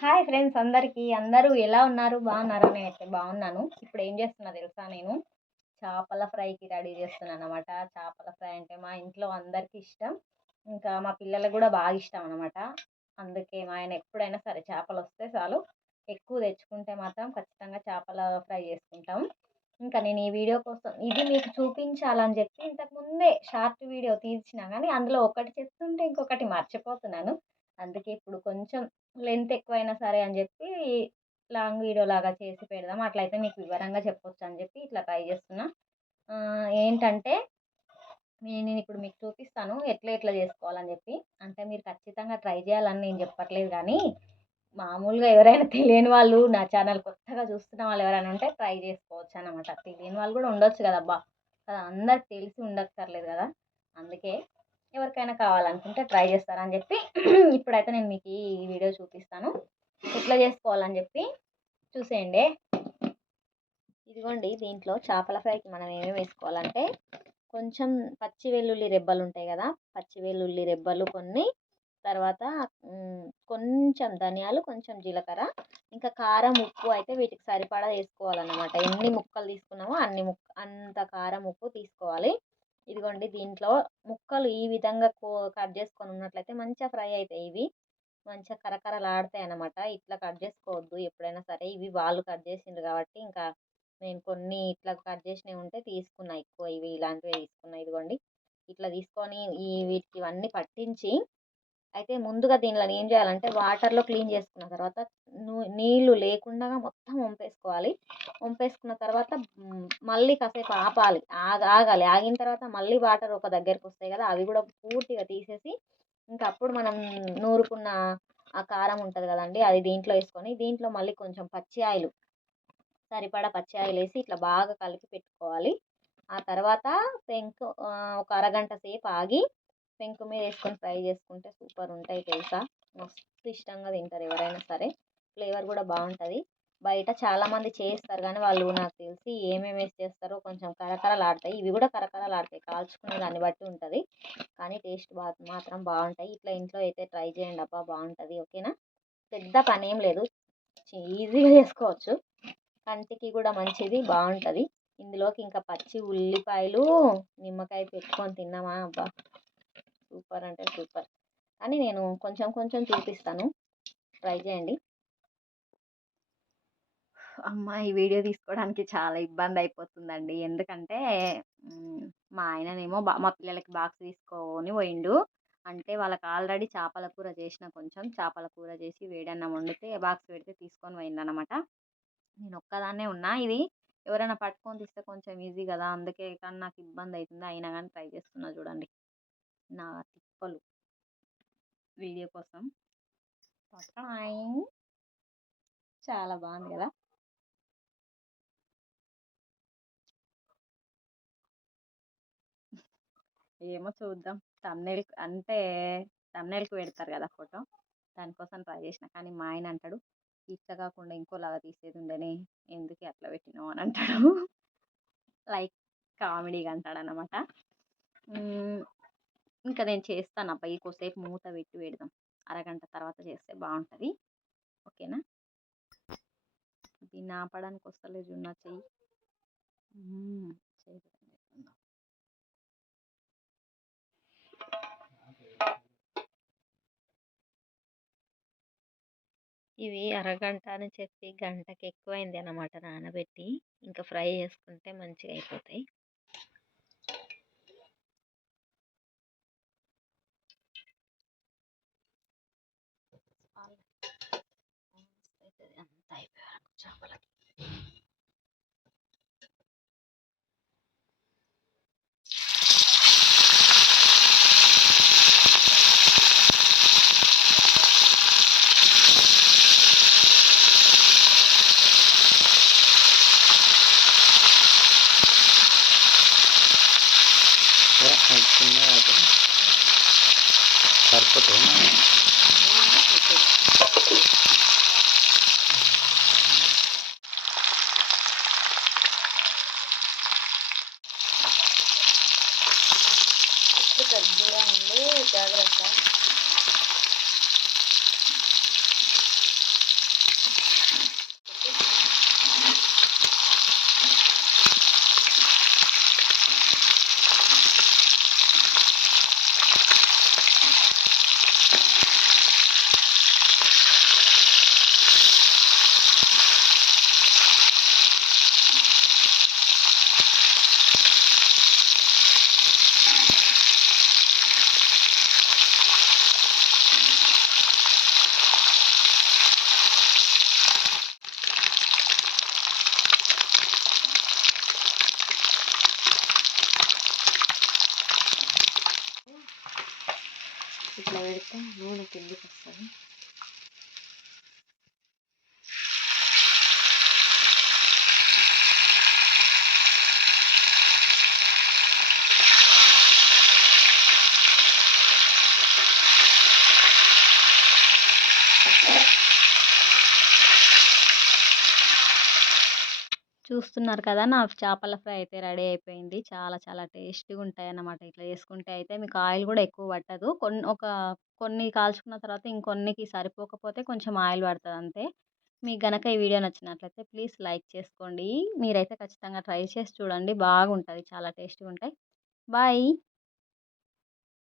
Hi friends అందరికీ. అందరూ ఎలా ఉన్నారు? బాగున్నారా? నేనైతే బాగున్నాను. ఇప్పుడు ఏం చేస్తున్నా తెలుసా నేను? చేపల ఫ్రైకి రెడీ చేస్తున్నాననమాట. చేపల ఫ్రై అంటే మా ఇంట్లో అందరికీ ఇష్టం. ఇంకా మా పిల్లలకు కూడా బాగా ఇష్టం అనమాట. అందుకే మా ఆయన ఎప్పుడైనా సరే చేపలొస్తే చాలు ఎక్కువ తెచ్చుకుంటే మాత్రం ఖచ్చితంగా చేపల ఫ్రై చేసుకుంటాం. ఇంకా నేను ఈ వీడియో కోసం ఇది మీకు చూపించాలని చెప్పి ఇంతకుముందే షార్ట్ వీడియో తీసినా కానీ అందులో ఒకటి చెప్తుంటే ఇంకొకటి మర్చిపోతున్నాను. అందుకే ఇప్పుడు కొంచెం లెంత్ ఎక్కువైనా సరే అని చెప్పి లాంగ్ వీడియో లాగా చేసి పెడదాం. అట్లయితే మీకు వివరంగా చెప్పొచ్చు అని చెప్పి ఇట్లా ట్రై చేస్తున్నా. ఏంటంటే నేను ఇప్పుడు మీకు చూపిస్తాను ఎట్లా ఎట్లా చేసుకోవాలని చెప్పి. అంటే మీరు ఖచ్చితంగా ట్రై చేయాలని నేను చెప్పట్లేదు కానీ మామూలుగా ఎవరైనా తెలియని వాళ్ళు నా ఛానల్ కొత్తగా చూస్తున్న వాళ్ళు ఎవరైనా ఉంటే ట్రై చేసుకోవచ్చు అనమాట. తెలియని వాళ్ళు కూడా ఉండొచ్చు కదబ్బా! కదా, అందరికి తెలిసి ఉండక్కర్లేదు కదా. అందుకే ఎవరికైనా కావాలనుకుంటే ట్రై చేస్తారని చెప్పి ఇప్పుడైతే నేను మీకు ఈ వీడియో చూపిస్తాను ఎట్లా చేసుకోవాలని చెప్పి చూసేయండి. ఇదిగోండి, దీంట్లో చేపల ఫ్రైకి మనం ఏమేమి వేసుకోవాలంటే కొంచెం పచ్చి వెల్లుల్లి రెబ్బలు ఉంటాయి కదా, పచ్చి వెల్లుల్లి రెబ్బలు కొన్ని, తర్వాత కొంచెం ధనియాలు, కొంచెం జీలకర్ర, ఇంకా కారం ఉప్పు అయితే వీటికి సరిపడా వేసుకోవాలన్నమాట. ఎన్ని ముక్కలు తీసుకున్నామో అంత కారం ఉప్పు తీసుకోవాలి. ఇదిగోండి, దీంట్లో ముక్కలు ఈ విధంగా కట్ చేసుకొని ఉన్నట్లయితే మంచిగా ఫ్రై అవుతాయి. ఇవి మంచిగా కరకరలాడతాయి అన్నమాట. ఇట్లా కట్ చేసుకోవద్దు ఎప్పుడైనా సరే. ఇవి వాళ్ళు కట్ చేసిండ్రు కాబట్టి ఇంకా నేను కొన్ని ఇట్లా కట్ చేసినవి ఉంటే తీసుకున్నా, ఎక్కువ ఇవి ఇలాంటివి తీసుకున్నా. ఇదిగోండి, ఇట్లా తీసుకొని వీటికి ఇవన్నీ పట్టించి అయితే ముందుగా దీనిలో ఏం చేయాలంటే వాటర్లో క్లీన్ చేసుకున్న తర్వాత నీళ్లు లేకుండా మొత్తం వంపేసుకోవాలి. వంపేసుకున్న తర్వాత మళ్ళీ కాసేపు ఆపాలి, ఆగాలి. ఆగిన తర్వాత మళ్ళీ వాటర్ ఒక దగ్గరికి వస్తాయి కదా, అవి కూడా పూర్తిగా తీసేసి ఇంకా అప్పుడు మనం నూరుకున్న ఆ కారం ఉంటుంది కదండి, అది దీంట్లో వేసుకొని దీంట్లో మళ్ళీ కొంచెం పచ్చి ఆయిల్, సరిపడా పచ్చి ఆయిల్ వేసి ఇట్లా బాగా కలిపి పెట్టుకోవాలి. ఆ తర్వాత ఒక అరగంట సేపు ఆగి పెంకు మీద వేసుకొని ఫ్రై చేసుకుంటే సూపర్ ఉంటాయి తెలుసా. మస్తు ఇష్టంగా తింటారు ఎవరైనా సరే. ఫ్లేవర్ కూడా బాగుంటుంది. బయట చాలామంది చేస్తారు కానీ వాళ్ళు నాకు తెలిసి ఏమేమి వేసి చేస్తారో కొంచెం కరకరలాడతాయి. ఇవి కూడా కరకరలాడతాయి, కాల్చుకునే దాన్ని బట్టి ఉంటుంది. కానీ టేస్ట్ మాత్రం బాగుంటాయి. ఇట్లా ఇంట్లో అయితే ట్రై చేయండి అబ్బా, బాగుంటుంది. ఓకేనా? పెద్ద పని ఏం లేదు, ఈజీగా చేసుకోవచ్చు. కంటికి కూడా మంచిది, బాగుంటుంది. ఇందులోకి ఇంకా పచ్చి ఉల్లిపాయలు, నిమ్మకాయ పెట్టుకొని తిన్నామా అబ్బా, సూపర్ అంటే సూపర్. కానీ నేను కొంచెం కొంచెం చూపిస్తాను, ట్రై చేయండి. అమ్మ, ఈ వీడియో తీసుకోవడానికి చాలా ఇబ్బంది అయిపోతుందండి. ఎందుకంటే మా ఆయననేమో మా పిల్లలకి బాక్స్ తీసుకొని పోయిండు. అంటే వాళ్ళకి ఆల్రెడీ చేపల కూర చేసిన, కొంచెం చేపల కూర చేసి వేడన్నం వండితే బాక్స్ పెడితే తీసుకొని పోయిందనమాట. నేను ఒక్కదాన్నే ఉన్నా. ఇది ఎవరైనా పట్టుకొని తీస్తే కొంచెం ఈజీ కదా, అందుకే. కానీ నాకు ఇబ్బంది అవుతుంది, అయినా కానీ ట్రై చేస్తున్నా. చూడండి నా తిప్పలు వీడియో కోసం. చాలా బాగుంది కదా. ఏమో చూద్దాం. తమ్నేల్ అంటే తమ్నేల్కి పెడతారు కదా ఫోటో, దానికోసం ట్రై చేసిన. కానీ మా ఆయన అంటాడు, ఇట్లా కాకుండా ఇంకోలాగా తీసేది ఉండని, ఎందుకు అట్లా పెట్టినావు అని అంటాడు. లైక్ కామెడీగా అంటాడు అన్నమాట. ఇంకా నేను చేస్తాను అబ్బాయి, కొద్దిసేపు మూత పెట్టి పెడదాం. అరగంట తర్వాత చేస్తే బాగుంటుంది. ఓకేనా? దీన్ని ఆపడానికి వస్తలేదు నా చెయ్యి. ఇవి అరగంట అని చెప్పి గంటకి ఎక్కువైంది అన్నమాట నానబెట్టి. ఇంకా ఫ్రై చేసుకుంటే మంచిగా అయిపోతాయి. అంత అయిపోయారు చేపలకి. ఒకసారి. చూస్తున్నారు కదా! నా చేపల ఫ్రై అయితే రెడీ అయిపోయింది. చాలా చాలా టేస్టీగా ఉంటాయన్నమాట. ఇట్లా చేసుకుంటే అయితే మీకు ఆయిల్ గూడా ఎక్కువ పట్టదు. కొన్ని కాల్చుకున్న తర్వాత ఇంకొన్నికి సరిపోకపోతే కొంచెం ఆయిల్ పడతదంతే. మీకు గనక ఈ వీడియో నచ్చినట్లయితే ప్లీజ్ లైక్ చేసుకోండి. మీరైతే ఖచ్చితంగా ట్రై చేసి చూడండి. బాగుంటది. చాలా టేస్టీగా ఉంటాయి. బాయ్.